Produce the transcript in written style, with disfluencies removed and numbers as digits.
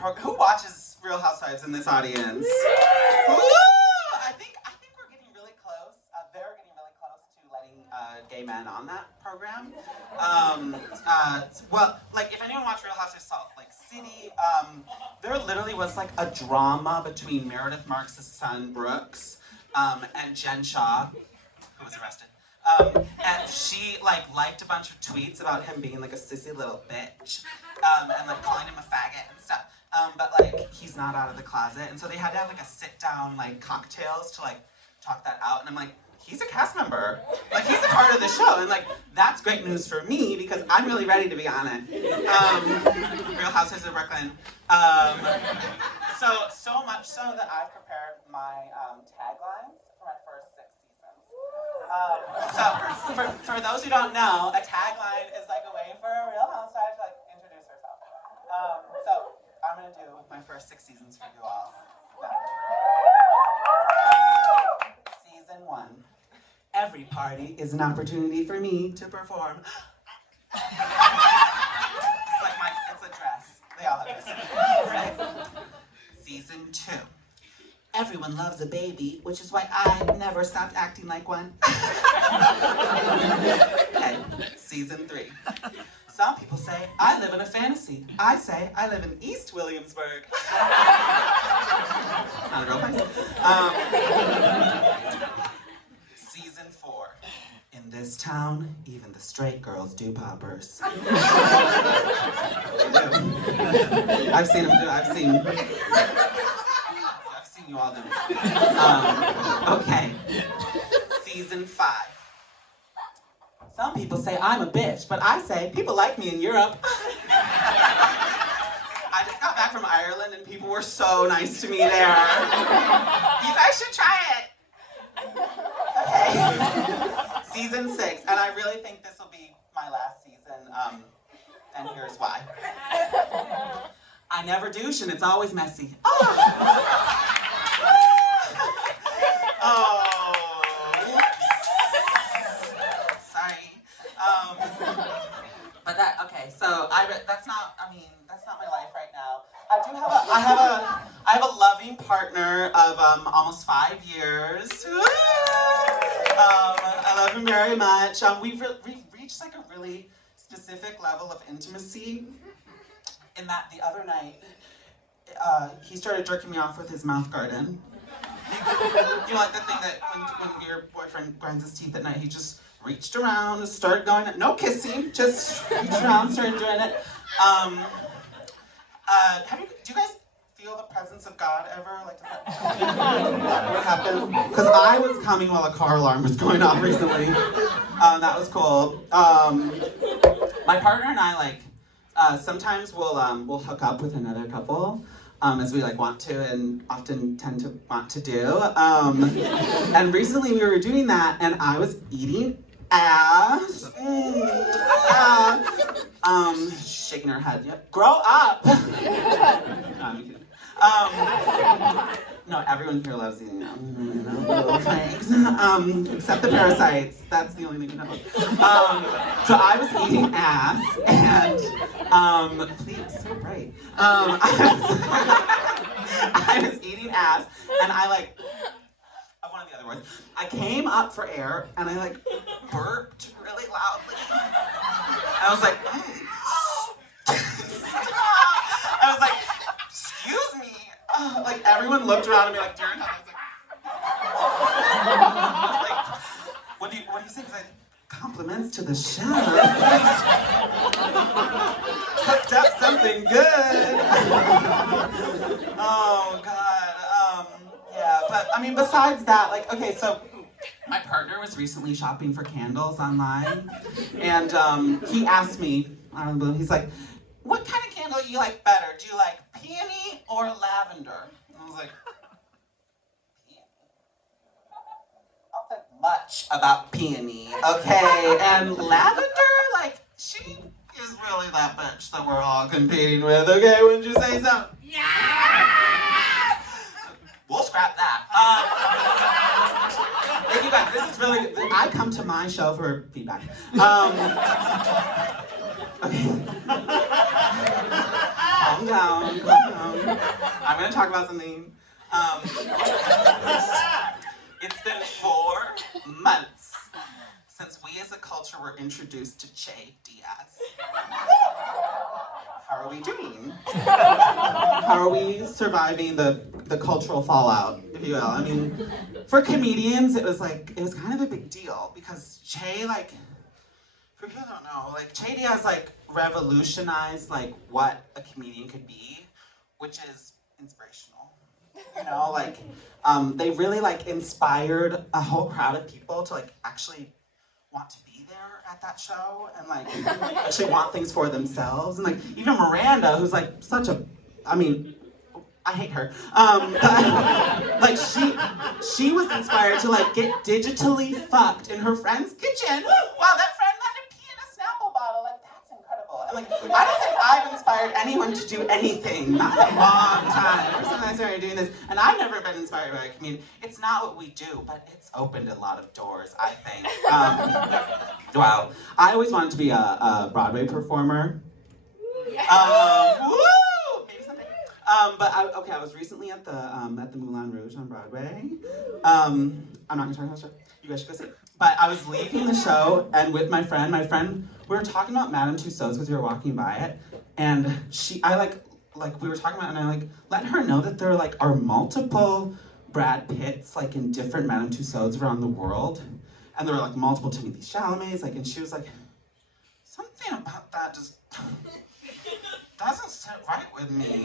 program. Who watches Real Housewives in this audience? Woo! I think we're getting really close. They're getting really close to letting gay men on that program. Well, like if anyone watched Real Housewives of Salt Lake City, there literally was like a drama between Meredith Marks' son Brooks and Jen Shaw, who was arrested. And she liked a bunch of tweets about him being like a sissy little bitch, and like calling him a faggot and stuff. But like he's not out of the closet, and so they had to have like a sit down like cocktails to like talk that out. And I'm like, he's a cast member, like he's a part of the show, and like that's great news for me because I'm really ready to be on it. Real Housewives of Brooklyn. So much so that I've prepared my taglines for my first 6 seasons. So for those who don't know, a tagline is like a way for a Real Housewife to like introduce herself. So I'm gonna do my first 6 seasons for you all. Season 1. Every party is an opportunity for me to perform. It's a dress. They all have this. Right? Season 2. Everyone loves a baby, which is why I never stopped acting like one. Okay, season 3. Some people say I live in a fantasy. I say I live in East Williamsburg. Not a real place. Season 4. In this town, even the straight girls do poppers. They do. I've seen them do. I've seen you all do. Okay. Season 5. Some people say I'm a bitch, but I say people like me in Europe. I just got back from Ireland and people were so nice to me there. You guys should try it. Okay. Season 6, and I really think this will be my last season, and here's why. I never douche and it's always messy. Oh, whoops. Sorry. But so that's not my life right now. I have a loving partner of almost 5 years. I love him very much. We've reached like a really specific level of intimacy in that the other night, he started jerking me off with his mouth garden. You know, like the thing that when your boyfriend grinds his teeth at night, he just reached around and started going, no kissing, just reached around, started doing it. Do you guys feel the presence of God ever? Like, does that what happened? Because I was coming while a car alarm was going off recently. That was cool. My partner and I sometimes we'll hook up with another couple. As we want to and often tend to want to do. And recently we were doing that and I was eating ass. Shaking her head. Yep. Grow up! No, I'm kidding. No, everyone here loves eating little things. Except the parasites. That's the only thing we know. So I was eating ass and please, so right. I was eating ass and one of the other words. I came up for air and I burped really loudly. I was like, I was like, excuse me. Everyone looked around at me like, Darren, I was like, what do you say? Because compliments to the chef. Cooked up something good. Oh God. Yeah, but besides that, so my partner was recently shopping for candles online, and he asked me, he's like, what kind of candle do you like better? Do you like peony or lavender? And I was like, peony? I don't think much about peony, okay? And lavender, she is really that bitch that we're all competing with, okay? Wouldn't you say so? Yeah! We'll scrap that. Thank you guys, this is really good. I come to my show for feedback. Okay. Calm down. gonna talk about something. It's been 4 months since we as a culture were introduced to Che Diaz. How are we doing? How are we surviving the cultural fallout, if you will? I mean, for comedians, it was kind of a big deal because Che, like, for people who don't know, like, Che Diaz, like, revolutionized, like, what a comedian could be, which is inspirational. You know, like, they really, like, inspired a whole crowd of people to, like, actually want to be there at that show and, like, actually want things for themselves. And, like, even Miranda, who's, like, such a, I mean, I hate her. But, like, she was inspired to, like, get digitally fucked in her friend's kitchen while that friend had to pee in a Snapple bottle. Like, that's incredible. And, like, I don't think I've inspired anyone to do anything, not in a long time. Ever since I started doing this, and I've never been inspired by a comedian. It's not what we do, but it's opened a lot of doors, I think. Wow. I always wanted to be a Broadway performer. Woo! Maybe someday. But I was recently at the Moulin Rouge on Broadway. I'm not gonna talk about the show. You guys should go see it. But I was leaving the show, and with my friend, we were talking about Madame Tussauds because we were walking by it, and we were talking about it, and I, like, let her know that there, like, are multiple Brad Pitts, like, in different Madame Tussauds around the world, and there were, like, multiple Timothée Chalamets, like, and she was like, something about that just doesn't sit right with me.